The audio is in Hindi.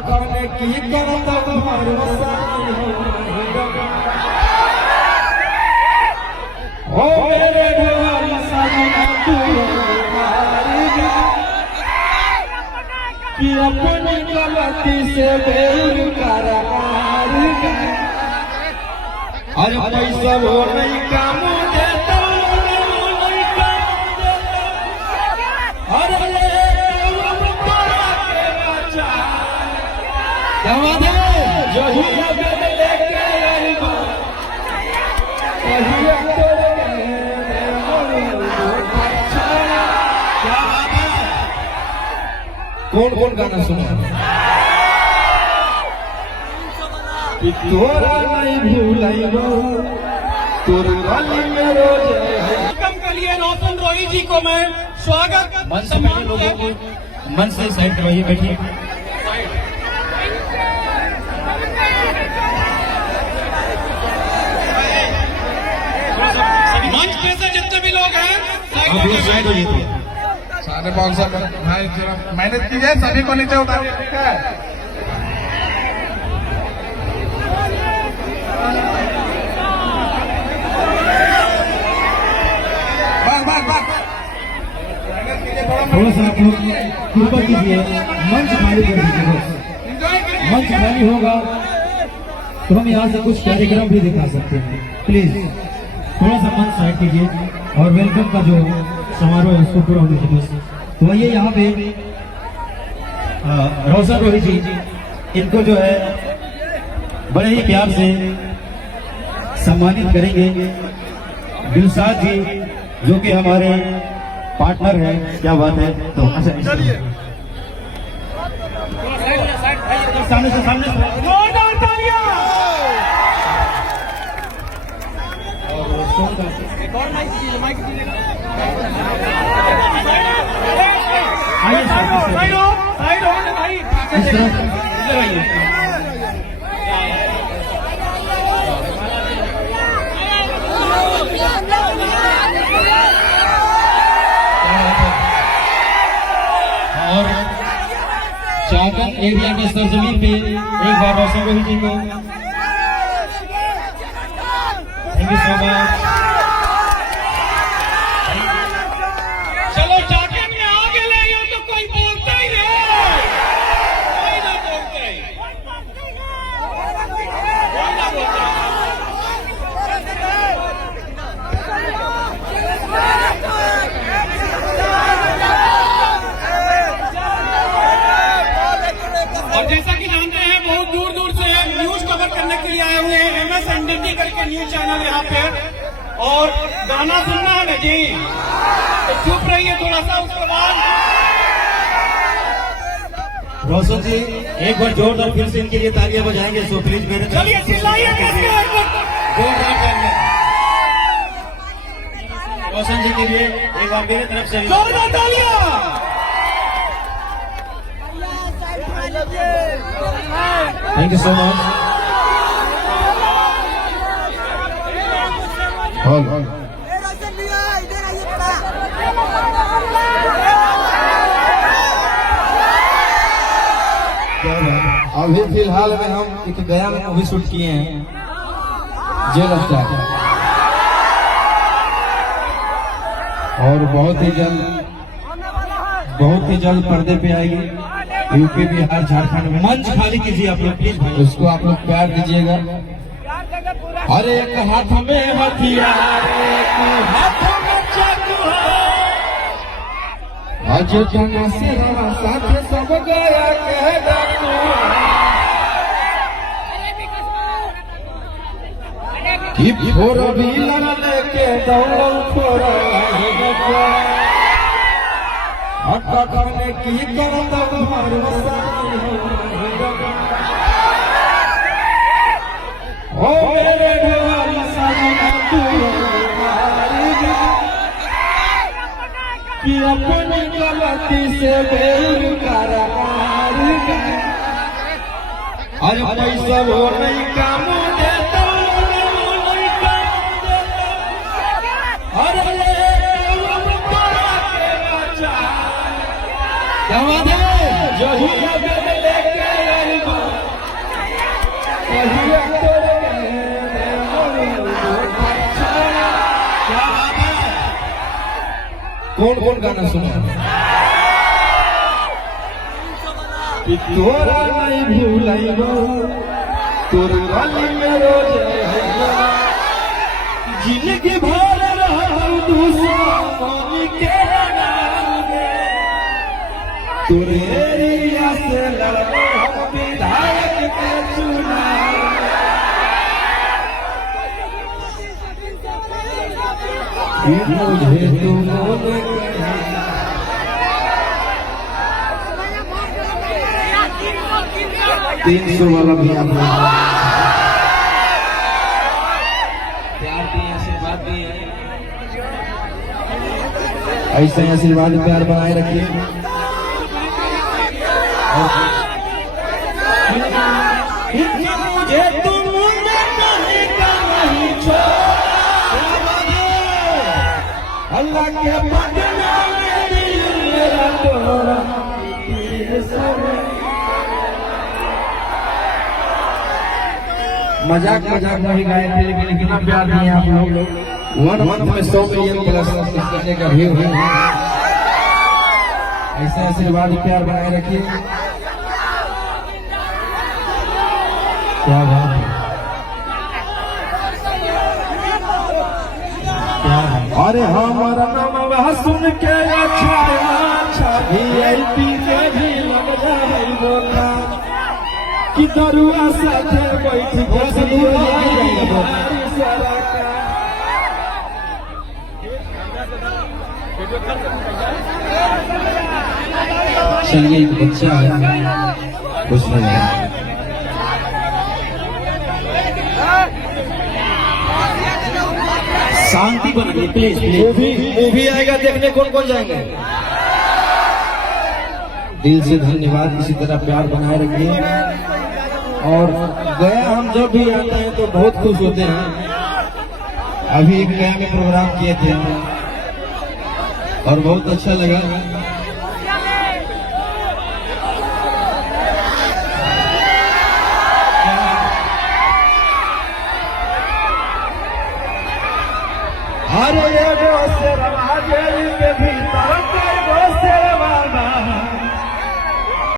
खाने की करता भरोसा हो मेरे ढोल सजना तू कि अपनी गलती से बेर करार अरे पैसा वो नहीं काम देता अरे कौन कौन गाना सुना कि तोरा नहीं भूलाइबो तोर गली में रोज वेलकम के लिए रोशन रोही जी को मैं स्वागत मंच से बैठे लोगों को मंच से साइड करवाइए, बैठिए। मंच पे से जितने भी लोग हैं साइड हो जाइए। सारे बॉक्सर भाई जरा मेहनत कीजिए, सभी को नीचे उतारिए, ठीक है। थोड़ा सा आप लोग कृपा कीजिए, मंच खाली कर दीजिए। मंच खाली होगा तो हम यहाँ से कुछ कार्यक्रम भी दिखा सकते हैं। प्लीज थोड़ा सा मंच साइड कीजिए और वेलकम का जो समारोह है उसको पूरा होने दीजिए। तो वही यहाँ पे रोशन रोही जी, इनको जो है बड़े ही प्यार से सम्मानित करेंगे। दिलशाद जी जो कि हमारे पार्टनर है, क्या बात है। तो सामने से आइए साइड हो भाई इस तरफ इधर आइए। और चाकन एरिया के सरजमीन पे एक बार रोशन रोही जी को थैंक यू सो मच। चलो चाकन में आगे ले गए तो कोई बोलता ही नहीं, कोई ना बोलते, कोई ना बोलता। और जैसा कि जानते हैं बहुत दूर दूर से न्यूज कवर करने के लिए आए हुए हैं MSNDT करके न्यूज चैनल यहाँ पे, और गाना सुनना है ना जी, तो चुप रहिए थोड़ा सा। उसके बाद रोशन जी एक बार जोरदार फिर से इनके लिए तालियां बजाएंगे। सो प्लीज मेरे तरफ चलिए चिल्लाइए जोरदार तालियां रोशन जी के लिए एक बार मेरे तरफ से जोरदार तालियां। Thank you so much. अभी फिलहाल में हम एक गया में मूवी शूट किए हैं, जेल स्टार, और बहुत ही जल्द पर्दे पे आएगी। यूपी, बिहार, झारखंड में। मंच खाली कीजिए आप लोग प्लीज, उसको आप लोग प्यार दीजिएगा। हर एक हाथ में हथियार, एक हाथ में चाकू आज जना से हमारा साथ सब गया कह डाकू। कि फोर व्हीलर लेके दौड़ल फोर हट्टा खाने की करता भरोसा हो मेरे ढोल सजना तू कि अपनी गलती से बेर करार अरे पैसा वो नहीं काम देता अरे क्या बात है जो ही लेके कौन कौन गाना सुना कि तोरा नहीं भूलाइबो तोर गली में रोज जिंदगी भर रहल दुश्मनी के नाम तोरे एरिया से लड़बो हम विधायक के चुनाव मुझे तुमने 300 वाला भी आप प्यार दिए आशीर्वाद दिए ऐसे ही आशीर्वाद प्यार बनाए रखिए मुझे तुमने कहीं का नहीं छोड़ा अल्लाह के बदला में दिल मेरा तोड़ा मजाक मजाक नहीं गाए थे लेकिन कितना प्यार दिए आप लोग 1 मंथ में 100 मिलियन प्लस करने का व्यू है ऐसा आशीर्वाद प्यार बनाए रखिए क्या बात है अरे हमारा नाम सुन के अच्छा VIP के भी लग जाए बोला कि दरुआ साथे बैठ चलिए एक बच्चा है खुश नहीं शांति बनाइए प्लीज मूवी आएगा देखने कौन कौन जाएंगे दिल से धन्यवाद इसी तरह प्यार बनाए रखिए और गया हम जब भी आते हैं तो बहुत खुश होते हैं अभी एक गया में प्रोग्राम किए थे और बहुत अच्छा लगा